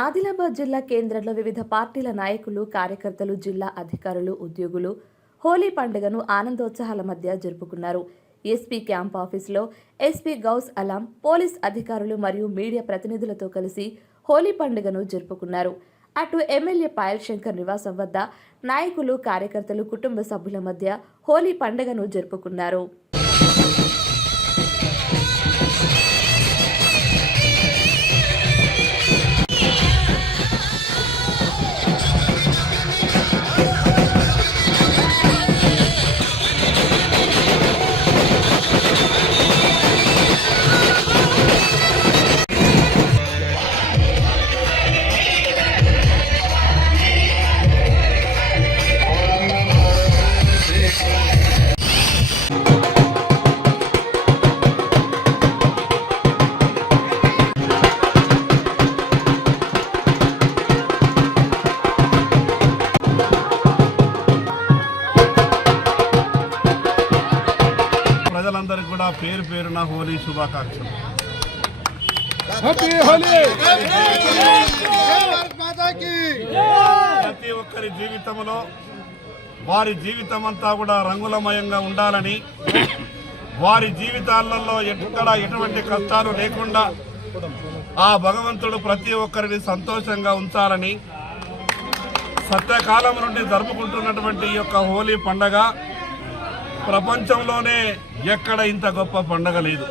ఆదిలాబాద్ జిల్లా కేంద్రంలో వివిధ పార్టీల నాయకులు, కార్యకర్తలు, జిల్లా అధికారులు, ఉద్యోగులు హోలీ పండుగను ఆనందోత్సాహాల మధ్య జరుపుకున్నారు. ఎస్పీ క్యాంప్ ఆఫీసులో ఎస్పీ గౌస్ అలాం, పోలీస్ అధికారులు మరియు మీడియా ప్రతినిధులతో కలిసి హోలీ పండుగను జరుపుకున్నారు. అటు ఎమ్మెల్యే పాయల్ శంకర్ నివాసం వద్ద నాయకులు, కార్యకర్తలు, కుటుంబ సభ్యుల మధ్య హోలీ పండుగను జరుపుకున్నారు. ప్రజలందరికీ కూడా పేరు పేరున హోలీ శుభాకాంక్షలు. ప్రతి ఒక్కరి జీవితంలో వారి జీవితం అంతా కూడా రంగులమయంగా ఉండాలని, వారి జీవితాలలో ఎటువంటి కష్టాలు లేకుండా ఆ భగవంతుడు ప్రతి ఒక్కరిని సంతోషంగా ఉంచాలని సత్యకాలం నుండి జరుపుకుంటున్నటువంటి ఈ యొక్క హోలీ పండగ ప్రపంచంలోనే ఎక్కడ ఇంత గొప్ప పండగ లేదు.